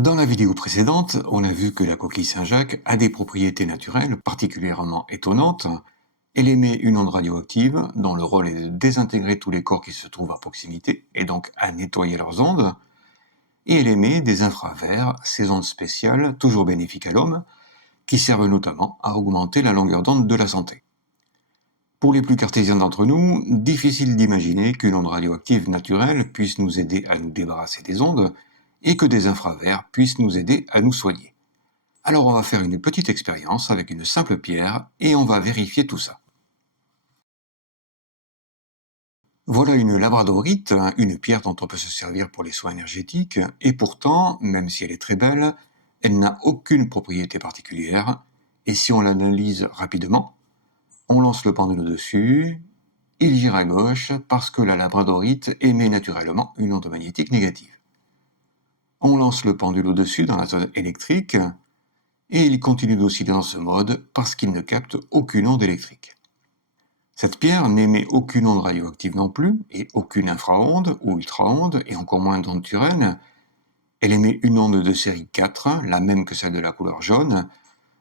Dans la vidéo précédente, on a vu que la coquille Saint-Jacques a des propriétés naturelles particulièrement étonnantes. Elle émet une onde radioactive dont le rôle est de désintégrer tous les corps qui se trouvent à proximité et donc à nettoyer leurs ondes. Et elle émet des infraverts, ces ondes spéciales, toujours bénéfiques à l'homme, qui servent notamment à augmenter la longueur d'onde de la santé. Pour les plus cartésiens d'entre nous, difficile d'imaginer qu'une onde radioactive naturelle puisse nous aider à nous débarrasser des ondes et que des infraverts puissent nous aider à nous soigner. Alors on va faire une petite expérience avec une simple pierre et on va vérifier tout ça. Voilà une labradorite, une pierre dont on peut se servir pour les soins énergétiques, et pourtant, même si elle est très belle, elle n'a aucune propriété particulière, et si on l'analyse rapidement, on lance le pendule au-dessus, il gire à gauche parce que la labradorite émet naturellement une onde magnétique négative. On lance le pendule au-dessus dans la zone électrique, et il continue d'osciller dans ce mode parce qu'il ne capte aucune onde électrique. Cette pierre n'émet aucune onde radioactive non plus, et aucune infraonde ou ultraonde, et encore moins d'onde turène. Elle émet une onde de série 4, la même que celle de la couleur jaune.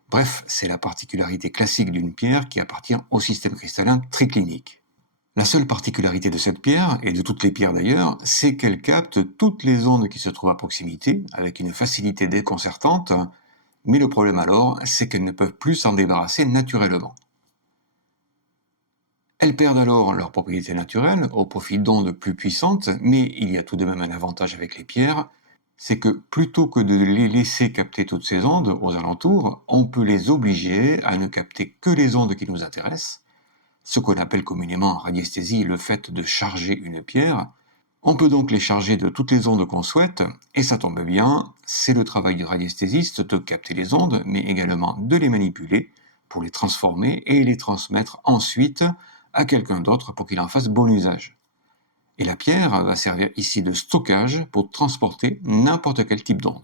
Bref, c'est la particularité classique d'une pierre qui appartient au système cristallin triclinique. La seule particularité de cette pierre, et de toutes les pierres d'ailleurs, c'est qu'elle capte toutes les ondes qui se trouvent à proximité, avec une facilité déconcertante, mais le problème alors, c'est qu'elles ne peuvent plus s'en débarrasser naturellement. Elles perdent alors leurs propriétés naturelles au profit d'ondes plus puissantes, mais il y a tout de même un avantage avec les pierres, c'est que plutôt que de les laisser capter toutes ces ondes aux alentours, on peut les obliger à ne capter que les ondes qui nous intéressent, ce qu'on appelle communément en radiesthésie le fait de charger une pierre. On peut donc les charger de toutes les ondes qu'on souhaite, et ça tombe bien, c'est le travail du radiesthésiste de capter les ondes, mais également de les manipuler pour les transformer et les transmettre ensuite à quelqu'un d'autre pour qu'il en fasse bon usage. Et la pierre va servir ici de stockage pour transporter n'importe quel type d'onde.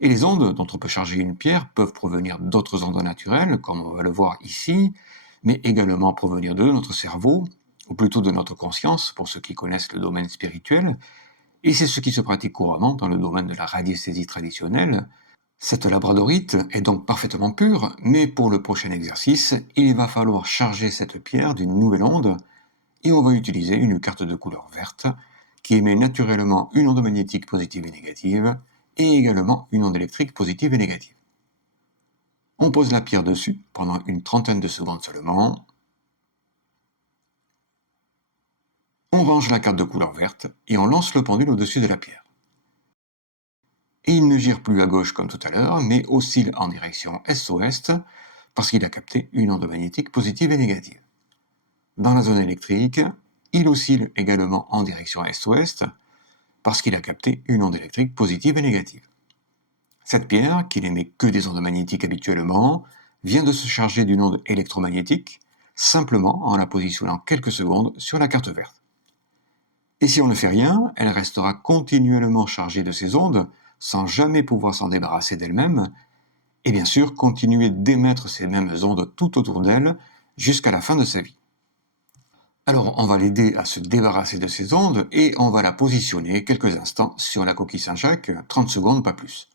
Et les ondes dont on peut charger une pierre peuvent provenir d'autres ondes naturelles, comme on va le voir ici, mais également provenir de notre cerveau, ou plutôt de notre conscience, pour ceux qui connaissent le domaine spirituel, et c'est ce qui se pratique couramment dans le domaine de la radiesthésie traditionnelle. Cette labradorite est donc parfaitement pure, mais pour le prochain exercice, il va falloir charger cette pierre d'une nouvelle onde, et on va utiliser une carte de couleur verte, qui émet naturellement une onde magnétique positive et négative, et également une onde électrique positive et négative. On pose la pierre dessus pendant une trentaine de secondes seulement. On range la carte de couleur verte et on lance le pendule au-dessus de la pierre. Et il ne gire plus à gauche comme tout à l'heure, mais oscille en direction est-ouest parce qu'il a capté une onde magnétique positive et négative. Dans la zone électrique, il oscille également en direction est-ouest parce qu'il a capté une onde électrique positive et négative. Cette pierre, qui n'émet que des ondes magnétiques habituellement, vient de se charger d'une onde électromagnétique, simplement en la positionnant quelques secondes sur la carte verte. Et si on ne fait rien, elle restera continuellement chargée de ces ondes, sans jamais pouvoir s'en débarrasser d'elle-même, et bien sûr continuer d'émettre ces mêmes ondes tout autour d'elle jusqu'à la fin de sa vie. Alors on va l'aider à se débarrasser de ces ondes et on va la positionner quelques instants sur la coquille Saint-Jacques, 30 secondes, pas plus.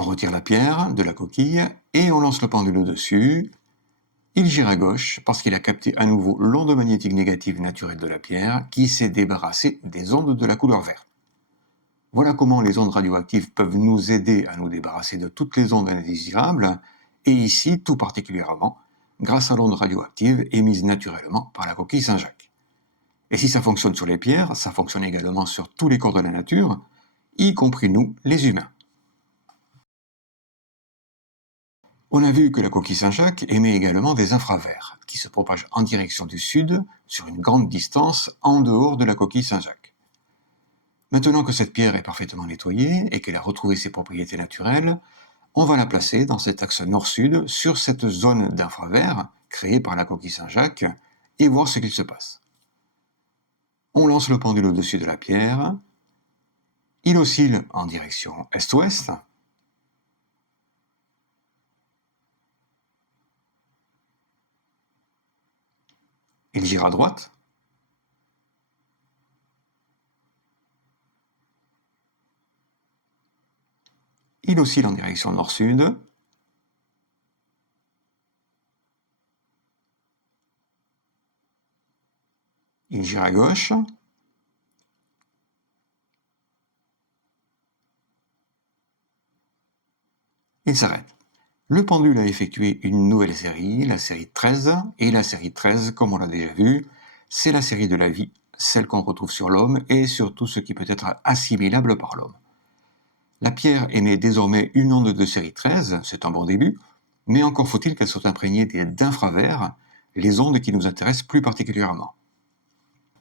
On retire la pierre de la coquille et on lance le pendule au-dessus. Il gire à gauche parce qu'il a capté à nouveau l'onde magnétique négative naturelle de la pierre qui s'est débarrassée des ondes de la couleur verte. Voilà comment les ondes radioactives peuvent nous aider à nous débarrasser de toutes les ondes indésirables, et ici tout particulièrement grâce à l'onde radioactive émise naturellement par la coquille Saint-Jacques. Et si ça fonctionne sur les pierres, ça fonctionne également sur tous les corps de la nature, y compris nous, les humains. On a vu que la coquille Saint-Jacques émet également des infraverts, qui se propagent en direction du sud, sur une grande distance, en dehors de la coquille Saint-Jacques. Maintenant que cette pierre est parfaitement nettoyée et qu'elle a retrouvé ses propriétés naturelles, on va la placer dans cet axe nord-sud, sur cette zone d'infraverts créée par la coquille Saint-Jacques, et voir ce qu'il se passe. On lance le pendule au-dessus de la pierre, il oscille en direction est-ouest, Il gira à droite. Il oscille en direction nord-sud. Il gira à gauche. Il s'arrête. Le pendule a effectué une nouvelle série, la série 13, et la série 13, comme on l'a déjà vu, c'est la série de la vie, celle qu'on retrouve sur l'homme et sur tout ce qui peut être assimilable par l'homme. La pierre émet désormais une onde de série 13, c'est un bon début, mais encore faut-il qu'elle soit imprégnée d'infraverts, les ondes qui nous intéressent plus particulièrement.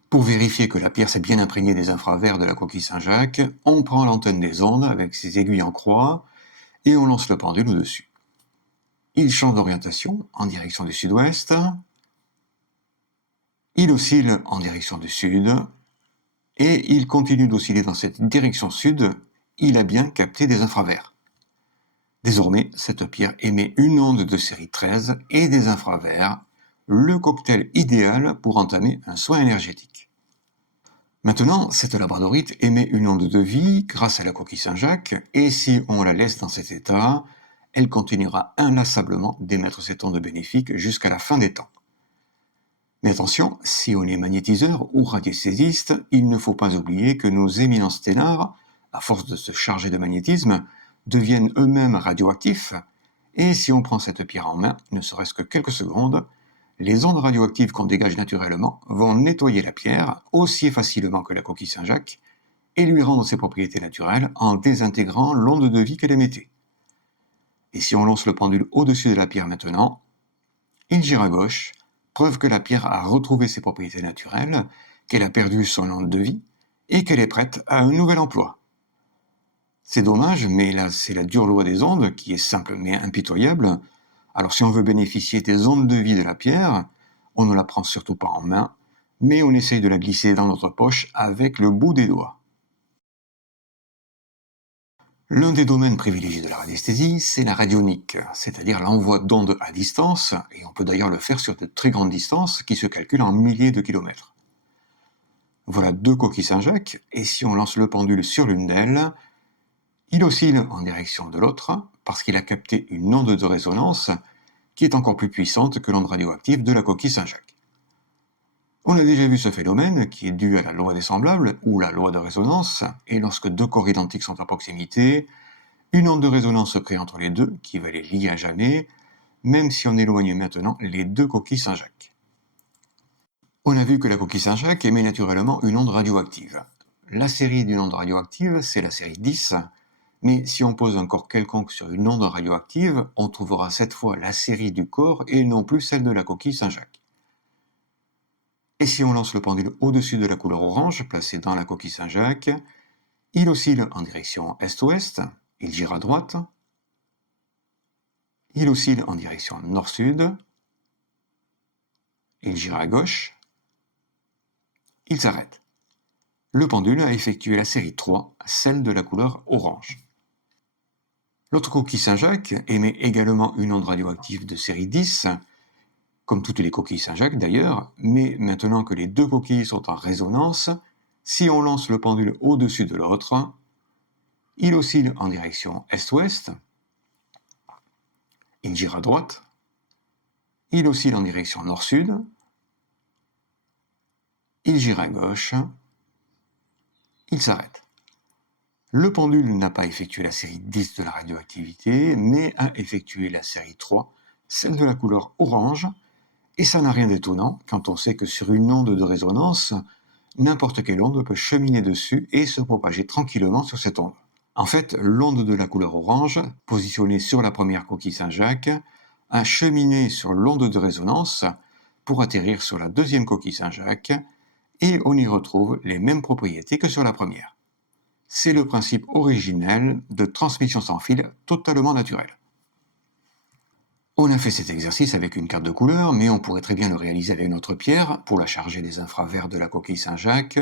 Pour vérifier que la pierre s'est bien imprégnée des infraverts de la coquille Saint-Jacques, on prend l'antenne des ondes avec ses aiguilles en croix et on lance le pendule au-dessus. Il change d'orientation en direction du sud-ouest. Il oscille en direction du sud. Et il continue d'osciller dans cette direction sud. Il a bien capté des infraverts. Désormais, cette pierre émet une onde de série 13 et des infraverts, le cocktail idéal pour entamer un soin énergétique. Maintenant, cette labradorite émet une onde de vie grâce à la coquille Saint-Jacques, et si on la laisse dans cet état, elle continuera inlassablement d'émettre cette onde bénéfique jusqu'à la fin des temps. Mais attention, si on est magnétiseur ou radiesthésiste, il ne faut pas oublier que nos éminents stélars, à force de se charger de magnétisme, deviennent eux-mêmes radioactifs, et si on prend cette pierre en main, ne serait-ce que quelques secondes, les ondes radioactives qu'on dégage naturellement vont nettoyer la pierre aussi facilement que la coquille Saint-Jacques et lui rendre ses propriétés naturelles en désintégrant l'onde de vie qu'elle émettait. Et si on lance le pendule au-dessus de la pierre maintenant, il gira à gauche, preuve que la pierre a retrouvé ses propriétés naturelles, qu'elle a perdu son onde de vie et qu'elle est prête à un nouvel emploi. C'est dommage, mais là c'est la dure loi des ondes qui est simple mais impitoyable. Alors si on veut bénéficier des ondes de vie de la pierre, on ne la prend surtout pas en main, mais on essaye de la glisser dans notre poche avec le bout des doigts. L'un des domaines privilégiés de la radiesthésie, c'est la radionique, c'est-à-dire l'envoi d'ondes à distance, et on peut d'ailleurs le faire sur de très grandes distances qui se calculent en milliers de kilomètres. Voilà deux coquilles Saint-Jacques, et si on lance le pendule sur l'une d'elles, il oscille en direction de l'autre parce qu'il a capté une onde de résonance qui est encore plus puissante que l'onde radioactive de la coquille Saint-Jacques. On a déjà vu ce phénomène qui est dû à la loi des semblables ou la loi de résonance, et lorsque deux corps identiques sont à proximité, une onde de résonance se crée entre les deux qui va les lier à jamais, même si on éloigne maintenant les deux coquilles Saint-Jacques. On a vu que la coquille Saint-Jacques émet naturellement une onde radioactive. La série d'une onde radioactive, c'est la série 10, mais si on pose un corps quelconque sur une onde radioactive, on trouvera cette fois la série du corps et non plus celle de la coquille Saint-Jacques. Et si on lance le pendule au-dessus de la couleur orange placée dans la coquille Saint-Jacques, il oscille en direction est-ouest, il gira à droite, il oscille en direction nord-sud, il gira à gauche, il s'arrête. Le pendule a effectué la série 3, celle de la couleur orange. L'autre coquille Saint-Jacques émet également une onde radioactive de série 10, comme toutes les coquilles Saint-Jacques d'ailleurs, mais maintenant que les deux coquilles sont en résonance, si on lance le pendule au-dessus de l'autre, il oscille en direction est-ouest, il gira à droite, il oscille en direction nord-sud, il gira à gauche, il s'arrête. Le pendule n'a pas effectué la série 10 de la radioactivité, mais a effectué la série 3, celle de la couleur orange, et ça n'a rien d'étonnant quand on sait que sur une onde de résonance, n'importe quelle onde peut cheminer dessus et se propager tranquillement sur cette onde. En fait, l'onde de la couleur orange, positionnée sur la première coquille Saint-Jacques, a cheminé sur l'onde de résonance pour atterrir sur la deuxième coquille Saint-Jacques, et on y retrouve les mêmes propriétés que sur la première. C'est le principe originel de transmission sans fil totalement naturel. On a fait cet exercice avec une carte de couleur, mais on pourrait très bien le réaliser avec notre pierre pour la charger des infraverts de la coquille Saint-Jacques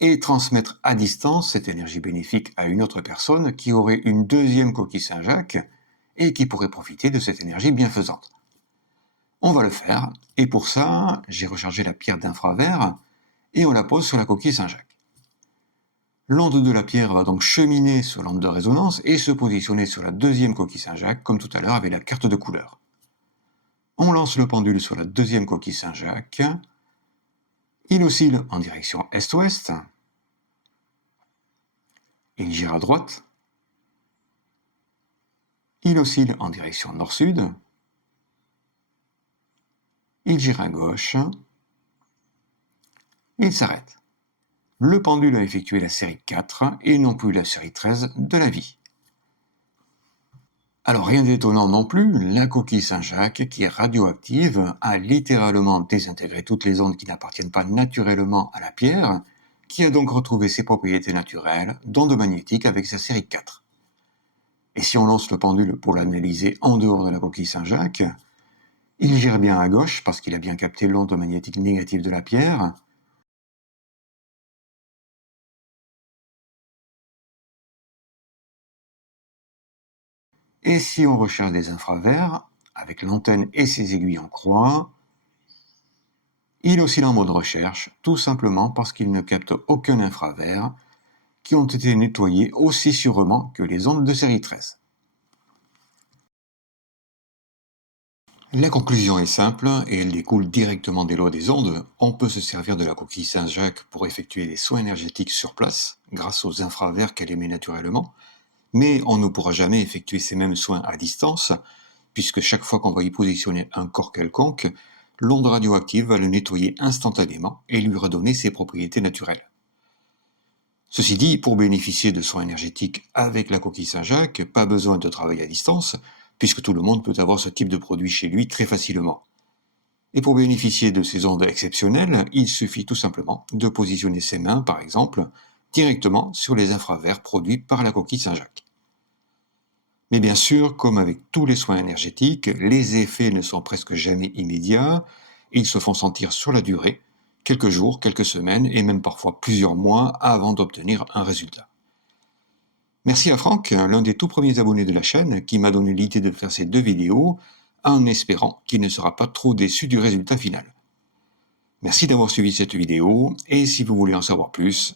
et transmettre à distance cette énergie bénéfique à une autre personne qui aurait une deuxième coquille Saint-Jacques et qui pourrait profiter de cette énergie bienfaisante. On va le faire, et pour ça, j'ai rechargé la pierre d'infravert et on la pose sur la coquille Saint-Jacques. L'onde de la pierre va donc cheminer sur l'onde de résonance et se positionner sur la deuxième coquille Saint-Jacques, comme tout à l'heure avec la carte de couleur. On lance le pendule sur la deuxième coquille Saint-Jacques. Il oscille en direction est-ouest. Il gire à droite. Il oscille en direction nord-sud. Il gire à gauche. Il s'arrête. Le pendule a effectué la série 4 et non plus la série 13 de la vie. Alors rien d'étonnant non plus, la coquille Saint-Jacques, qui est radioactive, a littéralement désintégré toutes les ondes qui n'appartiennent pas naturellement à la pierre, qui a donc retrouvé ses propriétés naturelles d'onde magnétique avec sa série 4. Et si on lance le pendule pour l'analyser en dehors de la coquille Saint-Jacques, il gire bien à gauche parce qu'il a bien capté l'onde magnétique négative de la pierre. Et si on recherche des infraverts, avec l'antenne et ses aiguilles en croix, il oscille en mode recherche, tout simplement parce qu'il ne capte aucun infravert, qui ont été nettoyés aussi sûrement que les ondes de série 13. La conclusion est simple et elle découle directement des lois des ondes. On peut se servir de la coquille Saint-Jacques pour effectuer des soins énergétiques sur place, grâce aux infraverts qu'elle émet naturellement, mais on ne pourra jamais effectuer ces mêmes soins à distance, puisque chaque fois qu'on va y positionner un corps quelconque, l'onde radioactive va le nettoyer instantanément et lui redonner ses propriétés naturelles. Ceci dit, pour bénéficier de soins énergétiques avec la coquille Saint-Jacques, pas besoin de travailler à distance, puisque tout le monde peut avoir ce type de produit chez lui très facilement. Et pour bénéficier de ces ondes exceptionnelles, il suffit tout simplement de positionner ses mains, par exemple, directement sur les infraverts produits par la coquille Saint-Jacques. Mais bien sûr, comme avec tous les soins énergétiques, les effets ne sont presque jamais immédiats, ils se font sentir sur la durée, quelques jours, quelques semaines et même parfois plusieurs mois avant d'obtenir un résultat. Merci à Franck, l'un des tout premiers abonnés de la chaîne, qui m'a donné l'idée de faire ces 2 vidéos, en espérant qu'il ne sera pas trop déçu du résultat final. Merci d'avoir suivi cette vidéo, et si vous voulez en savoir plus,